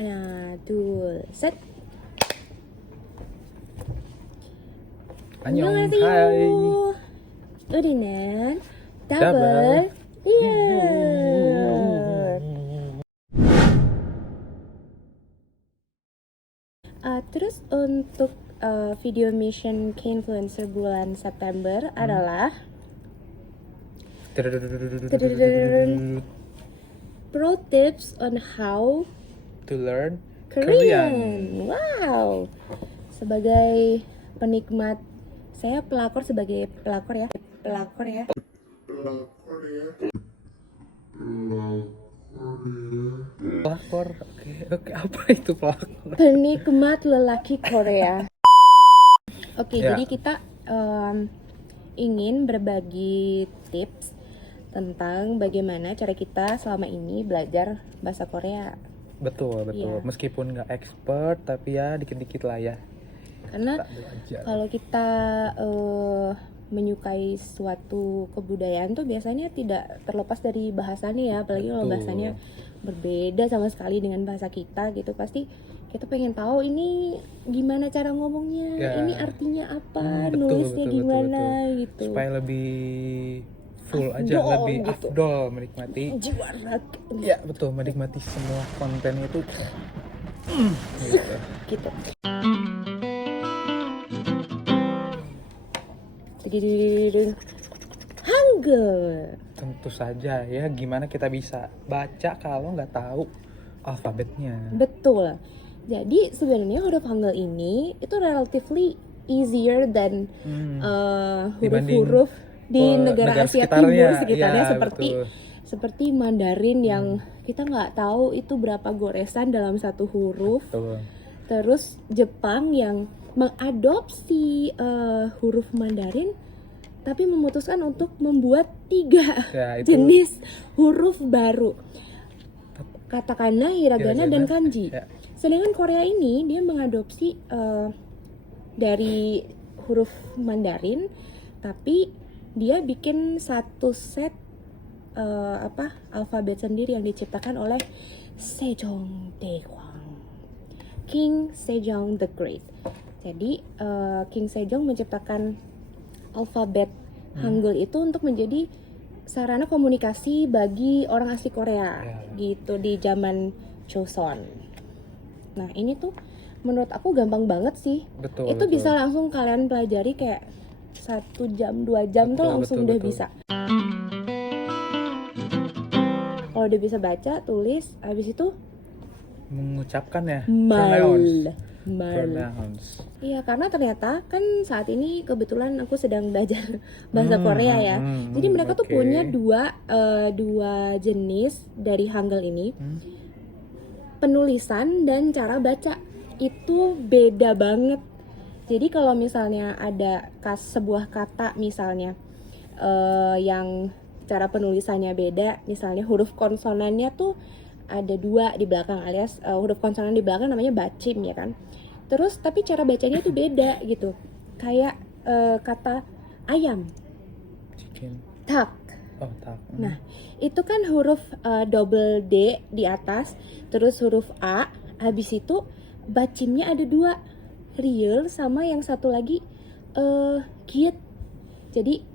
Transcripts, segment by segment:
하나, 둘, 셋. 안녕. 안녕하세요. 하이. 우리는 더블 더블 이어. Terus untuk video mission K-influencer bulan September adalah pro tips on how To learn Korean. Wow. Sebagai penikmat, saya sebagai pelakor ya. Pelakor. Oke, apa itu pelakor? Penikmat lelaki Korea. Oke, Ya. jadi kita ingin berbagi tips tentang bagaimana cara kita selama ini belajar bahasa Korea. Betul. Iya. Meskipun nggak expert, tapi ya dikit-dikit lah ya. Karena Kita belajar. kalau kita menyukai suatu kebudayaan tuh biasanya tidak terlepas dari bahasanya ya, apalagi kalau Betul. bahasanya berbeda sama sekali dengan bahasa kita gitu, pasti kita pengen tahu ini gimana cara ngomongnya, Ya. ini artinya apa, Betul, nulisnya betul, gimana betul. gitu. Supaya lebih full aja, Afdol lebih gitu. afdol menikmati. Jiwa raga Ya betul, menikmati semua kontennya itu. Gitu. gitu. Tididididididing. Hangul. Tentu saja ya, gimana kita bisa baca kalau nggak tahu alfabetnya. Betul. Jadi sebenarnya huruf Hangul ini itu relatively easier than Dibanding, huruf-huruf di negara Asia Timur sekitarnya, ya, seperti betul. seperti Mandarin yang kita nggak tahu itu berapa goresan dalam satu huruf. Betul. Terus Jepang yang mengadopsi huruf Mandarin tapi memutuskan untuk membuat 3 Ya, itu. jenis huruf baru, katakana, hiragana, dan kanji. Ya. Sedangkan Korea ini dia mengadopsi dari huruf Mandarin, tapi dia bikin satu set alfabet sendiri yang diciptakan oleh Sejong Daewang, King Sejong the Great. Jadi King Sejong menciptakan alfabet Hangul itu untuk menjadi sarana komunikasi bagi orang asli Korea gitu di zaman Joseon. Nah ini tuh menurut aku gampang banget sih. Betul. Itu bisa langsung kalian pelajari kayak 1 jam 2 jam tuh langsung udah bisa. Kalau udah bisa baca, tulis, habis itu mengucapkan ya. Pronounce. Iya, karena ternyata kan saat ini kebetulan aku sedang belajar bahasa Korea ya. Jadi mereka tuh punya dua jenis dari Hangul ini. Penulisan dan cara baca itu beda banget. Jadi kalau misalnya ada sebuah kata misalnya yang cara penulisannya beda, misalnya huruf konsonannya tuh ada 2 di belakang, alias huruf konsonan di belakang namanya bacim ya kan. Terus tapi cara bacanya tuh beda gitu. Kayak kata ayam, Chicken. tak. Oh, tak. Nah, itu kan huruf double D di atas, terus huruf A, habis itu bacimnya ada 2, real sama yang satu lagi kiet. Jadi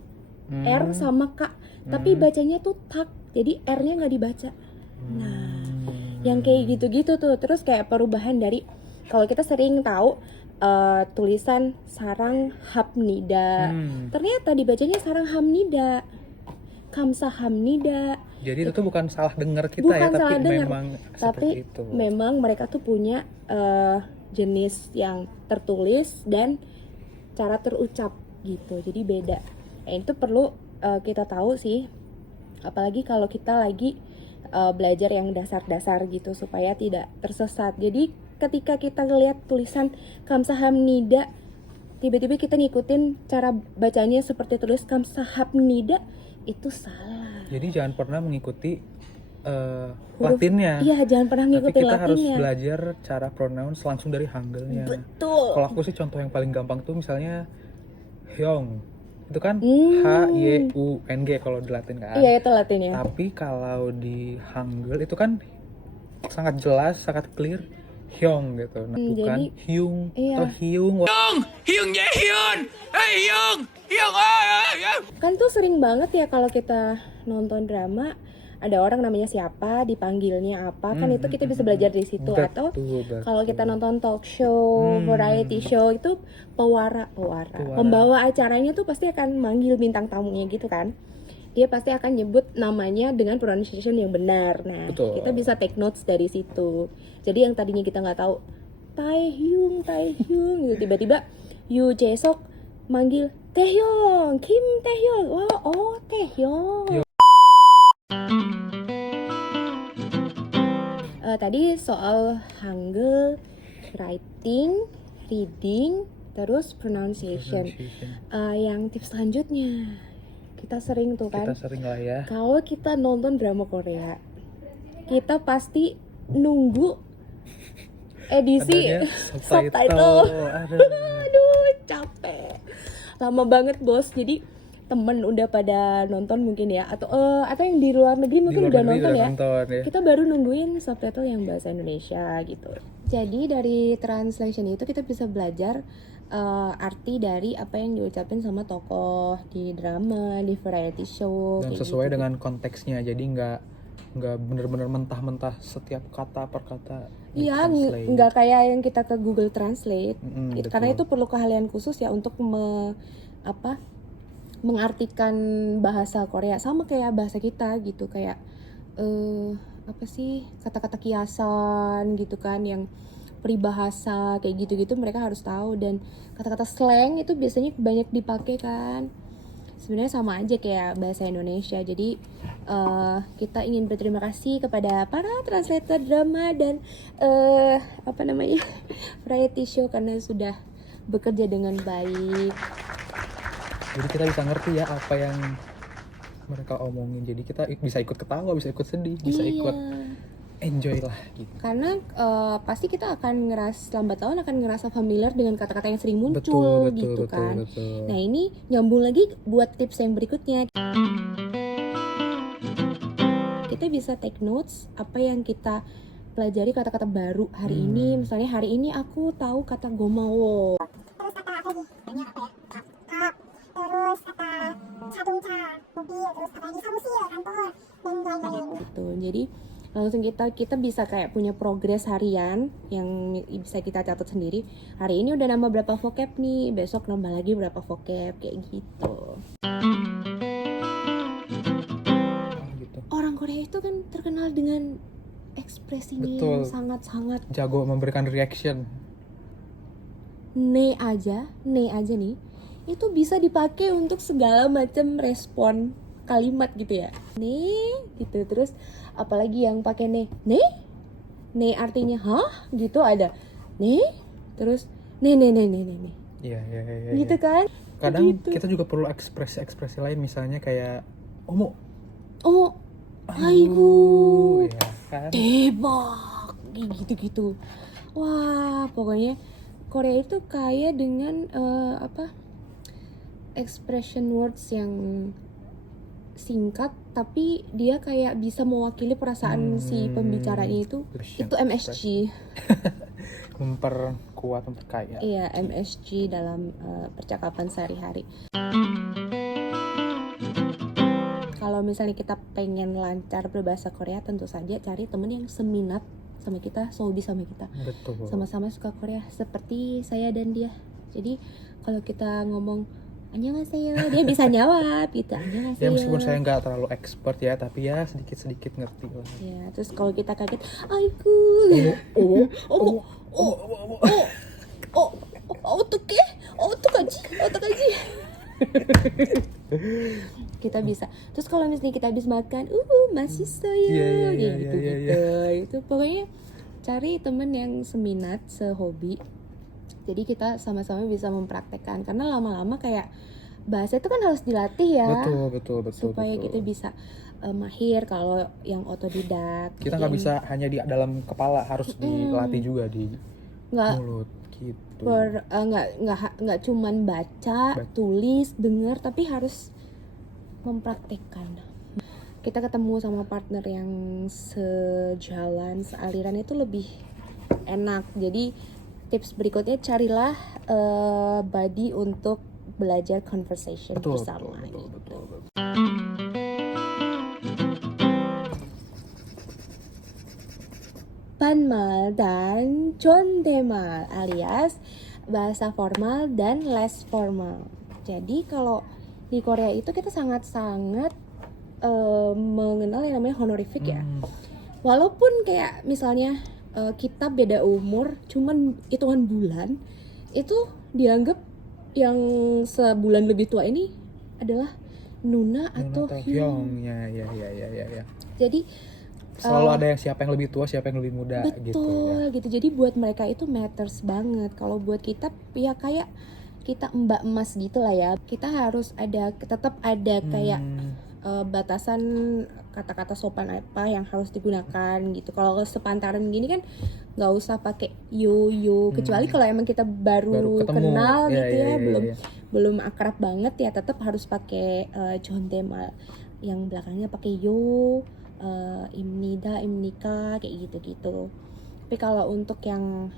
R sama K, tapi bacanya tuh tak. Jadi R-nya nggak dibaca. Nah, yang kayak gitu-gitu tuh. Terus kayak perubahan dari, kalau kita sering tahu tulisan sarang hamnida, ternyata dibacanya sarang hamnida, kamsahamnida. Jadi itu tuh bukan salah dengar kita Bukan ya, tapi salah dengar, memang tapi seperti itu. memang mereka tuh punya jenis yang tertulis dan cara terucap gitu, jadi beda. Itu perlu kita tahu sih, apalagi kalau kita lagi belajar yang dasar-dasar gitu supaya tidak tersesat. Jadi ketika kita ngeliat tulisan kamsahamnida, tiba-tiba kita ngikutin cara bacanya seperti tulis kamsahamnida, itu salah. Jadi jangan pernah mengikuti Latinnya. Iya, jangan pernah ngikutin Tapi kita harus Latinnya. belajar cara pronounce langsung dari Hangulnya. Betul. Kalau aku sih contoh yang paling gampang tuh misalnya Hyung. Itu kan H-Y-U-N-G kalau di Latin kan. Iya, itu Latinnya. Tapi kalau di Hangul itu kan sangat jelas, sangat clear Hyung gitu. Nah, bukan jadi Hyung iya. atau Hyung. Kan tuh sering banget ya kalau kita nonton drama ada orang namanya siapa, dipanggilnya apa, kan itu kita bisa belajar dari situ. Atau kalau kita nonton talk show, variety show itu pembawa acaranya tuh pasti akan manggil bintang tamunya gitu kan. Dia pasti akan nyebut namanya dengan pronunciation yang benar. Nah, Betul. kita bisa take notes dari situ. Jadi yang tadinya kita nggak tahu Taehyung gitu, tiba-tiba Yoo Jae-sok manggil Taehyung, Kim Taehyung. Wah, oh Taehyung. Tadi soal Hangul, writing, reading, terus pronunciation. Yang tips selanjutnya, kita sering tuh kan, Kita sering lah ya. kalau kita nonton drama Korea, kita pasti nunggu edisi Adanya subtitle. Aduh. Aduh, capek. Lama banget, Bos. Jadi temen udah pada nonton mungkin ya, atau yang di luar negeri mungkin udah nonton ya. Kita baru nungguin subtitle yang bahasa Indonesia gitu. Jadi dari translation itu kita bisa belajar arti dari apa yang diucapin sama tokoh di drama, di variety show. Dan kayak sesuai gitu. dengan konteksnya, jadi nggak bener-bener mentah-mentah setiap kata per kata. Iya, nggak kayak yang kita ke Google Translate. Karena betul. itu perlu keahlian khusus ya untuk mengartikan bahasa Korea, sama kayak bahasa kita gitu, kayak apa sih, kata-kata kiasan gitu kan, yang peribahasa kayak gitu-gitu mereka harus tahu. Dan kata-kata slang itu biasanya banyak dipakai kan. Sebenarnya sama aja kayak bahasa Indonesia. Jadi kita ingin berterima kasih kepada para translator drama dan variety show karena sudah bekerja dengan baik. Jadi kita bisa ngerti ya apa yang mereka omongin. Jadi kita bisa ikut ketawa, bisa ikut sedih, bisa ikut enjoy lah gitu. Karena pasti kita akan lambat laun akan ngerasa familiar dengan kata-kata yang sering muncul gitu kan. Betul. Nah, ini nyambung lagi buat tips yang berikutnya. Kita bisa take notes apa yang kita pelajari, kata-kata baru hari ini. Misalnya hari ini aku tahu kata gomawo. Terus kata 자동차, mobil, terus kata lagi samusil, kantor, dan lain-lain. Gitu. Jadi langsung kita bisa kayak punya progres harian yang bisa kita catat sendiri. Hari ini udah nambah berapa vocab nih, besok nambah lagi berapa vocab, kayak gitu. Orang Korea itu kan terkenal dengan ekspresinya yang sangat-sangat jago memberikan reaction. Ne aja nih, itu bisa dipakai untuk segala macam respon kalimat gitu ya. Ne gitu, terus apalagi yang pakai ne artinya hah gitu, ada ne terus ne Iya. gitu kan. Kadang gitu. kita juga perlu ekspresi lain, misalnya kayak omo, aigu, ya kan? debak gitu. Wah, pokoknya Korea itu kaya dengan expression words yang singkat, tapi dia kayak bisa mewakili perasaan si pembicaranya itu MSG. memperkaya. Iya, MSG dalam percakapan sehari-hari. Kalau misalnya kita pengen lancar berbahasa Korea, tentu saja cari temen yang seminat sama kita, sehobi sama kita. Betul. Sama-sama suka Korea seperti saya dan dia. Jadi kalau kita ngomong annyeonghaseyo, dia bisa jawab gitu, annyeonghaseyo. Ya meskipun saya nggak terlalu expert ya, tapi ya sedikit ngerti lah. Ya, terus kalau kita kaget, aiku, otokaji. Kita bisa. Terus kalau misalnya kita habis makan, masih saya, gitu. Itu pokoknya cari temen yang seminat, sehobi. Jadi kita sama-sama bisa mempraktekkan, karena lama-lama kayak bahasa itu kan harus dilatih ya. Betul. Supaya kita bisa mahir. Kalau yang otodidak, kita nggak bisa hanya di dalam kepala, harus dilatih juga di mulut gitu. Nggak cuman baca, tulis, dengar, tapi harus mempraktekkan. kita ketemu sama partner yang sejalan, sealiran itu lebih enak. Jadi tips berikutnya carilah buddy untuk belajar conversation bersama. betul. Banmal dan 존댓말 alias bahasa formal dan less formal. Jadi kalau di Korea itu kita sangat-sangat mengenal yang namanya honorific ya. Walaupun kayak misalnya kita beda umur cuman hitungan bulan, itu dianggap yang sebulan lebih tua ini adalah Nuna atau Hyung. Ya. Jadi Selalu ada yang siapa yang lebih tua, siapa yang lebih muda gitu ya. betul gitu. Jadi buat mereka itu matters banget. Kalau buat kita ya kayak kita mbak emas gitu lah ya. Kita harus tetap ada kayak batasan kata-kata sopan apa yang harus digunakan gitu. Kalau sepantaran gini kan nggak usah pakai yo, kecuali kalau emang kita baru ketemu. kenal gitu ya, Iya. belum akrab banget ya, tetap harus pakai 존댓말 yang belakangnya pakai yo, imnida, imnika kayak gitu. Tapi kalau untuk yang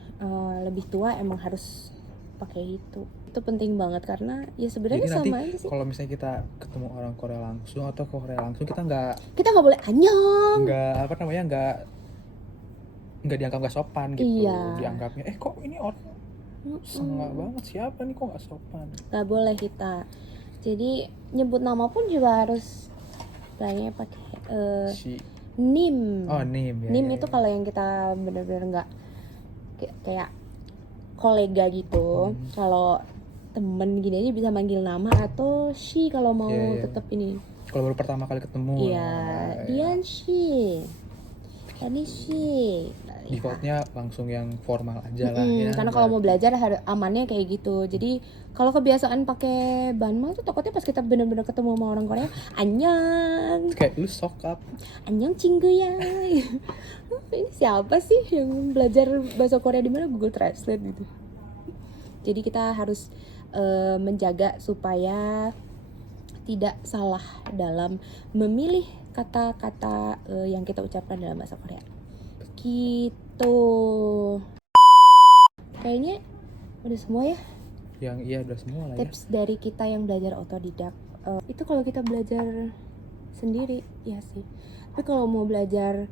lebih tua emang harus pakai itu penting banget karena ya sebenarnya Jadi nanti sama aja sih. kalau misalnya kita ketemu orang Korea langsung atau ke Korea langsung, kita nggak boleh anyong. nggak dianggap nggak sopan gitu. Iya. Dianggapnya kok ini orang sengak banget, siapa nih kok nggak sopan. Nggak boleh kita. Jadi nyebut nama pun juga harus kayaknya pakai nim. Oh, nim ya. Nim itu kalau yang kita benar-benar nggak kayak kolega gitu. Kalau temen gini aja bisa manggil nama atau she kalau mau tetap ini. Kalau baru pertama kali ketemu. Iya, Dian she. Tadi she. Defaultnya langsung yang formal aja lah ya. Karena kalau mau belajar amannya kayak gitu. Jadi kalau kebiasaan pakai banmal tuh takutnya pas kita benar-benar ketemu sama orang Korea, annyeong. Kayak lu sokap. Annyeong 친구야. Ini siapa sih yang belajar bahasa Korea di mana? Google Translate gitu. Jadi kita harus menjaga supaya tidak salah dalam memilih kata-kata yang kita ucapkan dalam bahasa Korea. Gitu. Kayaknya udah semua ya. Udah semua lah ya. Tips dari kita yang belajar otodidak. Itu kalau kita belajar sendiri ya sih. Tapi kalau mau belajar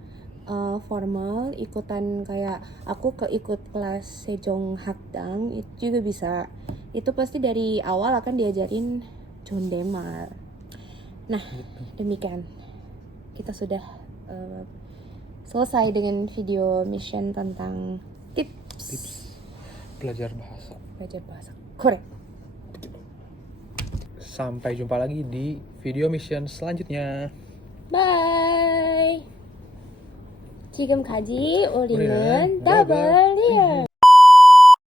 formal, ikutan kayak aku ikut kelas Sejong Hakdang itu juga bisa. Itu pasti dari awal akan diajarin 존댓말. Nah, demikian kita sudah selesai dengan video mission tentang tips belajar bahasa Korea. Sampai jumpa lagi di video mission selanjutnya. Bye. 지금까지 우리는 double double here.